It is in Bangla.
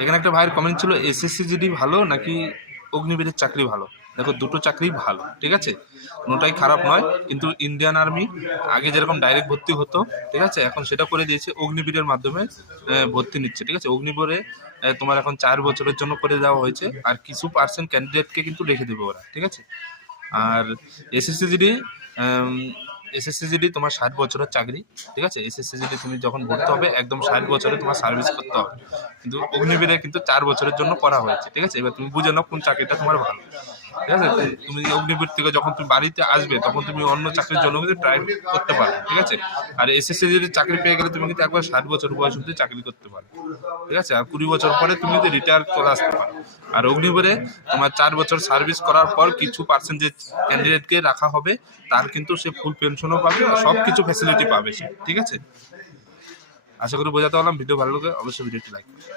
এখানে একটা ভাইয়ের কমেন্ট ছিল এসএসসি জিডি ভালো নাকি অগ্নিবীরের চাকরি ভালো। দেখো দুটো চাকরি ভালো, ঠিক আছে, কোনোটাই খারাপ নয়, কিন্তু ইন্ডিয়ান আর্মি আগে যেরকম ডাইরেক্ট ভর্তি হতো, ঠিক আছে, এখন সেটা করে দিয়েছে অগ্নিবীরের মাধ্যমে ভর্তি নিচ্ছে, ঠিক আছে। অগ্নিবীরে তোমার এখন 4 বছরের জন্য করে দেওয়া হয়েছে, আর কিছু পার্সেন্ট ক্যান্ডিডেটকে কিন্তু রেখে দেবে ওরা, ঠিক আছে। আর এসএসসি জিডি এসএসসি জিডি তোমার 60 বছরের চাকরি, ঠিক আছে। এসএসসি জিডি তুমি যখন ভর্তি হবে একদম 60 বছরে তোমার সার্ভিস করতে হবে, কিন্তু অগ্নিবীরে কিন্তু 4 বছরের জন্য করা হয়েছে, ঠিক আছে। এবার তুমি বুঝে নাও কোন চাকরিটা তোমার ভালো, ঠিক আছে। তুমি অগ্নিবীর থেকে যখন তুমি বাড়িতে আসবে তখন তুমি অন্য চাকরির জন্য কিন্তু ট্রাই করতে পারো, ঠিক আছে। আর এসএসসি যদি চাকরি পেয়ে গেলে তুমি কিন্তু একবার 60 বছর বয়স অব্দি চাকরি করতে পারো, ঠিক আছে। আর 20 বছর পরে তুমি যদি রিটায়ার চলে আসতে পারো। আর অগ্নিবীরে তোমার 4 বছর সার্ভিস করার পর কিছু পার্সেন্ট যে ক্যান্ডিডেটকে রাখা হবে তার কিন্তু সে ফুল পেনশনও পাবে আর সব কিছু ফ্যাসিলিটি পাবে সে, ঠিক আছে। আশা করি বোঝাতে পারলাম। ভিডিও ভালো লাগে অবশ্যই ভিডিওটি লাইক করবে।